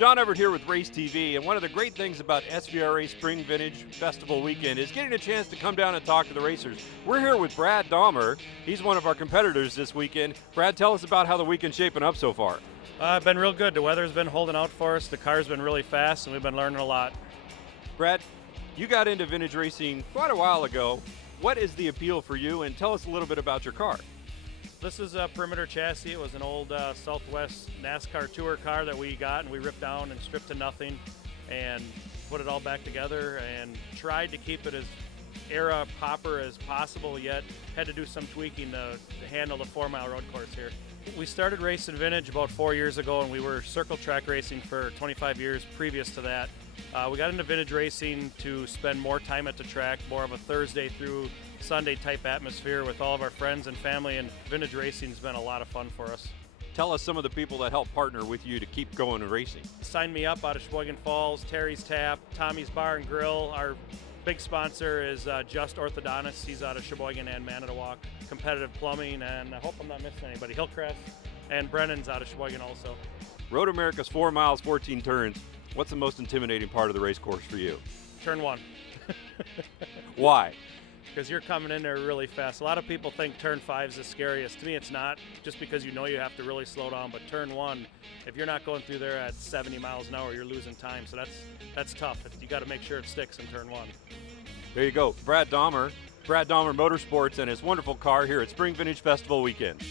John Everett here with RAceTV, and one of the great things about SVRA Spring Vintage Festival Weekend is getting a chance to come down and talk to the racers. We're here with Brad Dahmer. He's one of our competitors this weekend. Brad, tell us about how the weekend's shaping up so far. Been real good. The weather's been holding out for us. The car's been really fast, and we've been learning a lot. Brad, you got into vintage racing quite a while ago. What is the appeal for you, and tell us a little bit about your car. This is a Perimeter chassis. It was an old Southwest NASCAR Tour car that we got, and we ripped down and stripped to nothing and put it all back together and tried to keep it as era proper as possible, yet had to do some tweaking to handle the 4-mile road course here. We started racing vintage about 4 years ago, and we were circle track racing for 25 years previous to that. We got into vintage racing to spend more time at the track, more of a Thursday through Sunday type atmosphere with all of our friends and family, and vintage racing has been a lot of fun for us. Tell us some of the people that help partner with you to keep going and racing. Signed me up out of Sheboygan Falls, Terry's Tap, Tommy's Bar and Grill. Our big sponsor is Just Orthodontists. He's out of Sheboygan and Manitowoc. Competitive Plumbing, and I hope I'm not missing anybody. Hillcrest, and Brennan's out of Sheboygan also. Road America's 4 miles, 14 turns. What's the most intimidating part of the race course for you? Turn 1. Why? Because you're coming in there really fast. A lot of people think turn 5 is the scariest. To me, it's not, just because you know you have to really slow down. But turn 1, if you're not going through there at 70 miles an hour, you're losing time. So that's tough. You got to make sure it sticks in turn 1. There you go. Brad Dahmer Motorsports and his wonderful car here at Spring Vintage Festival Weekend.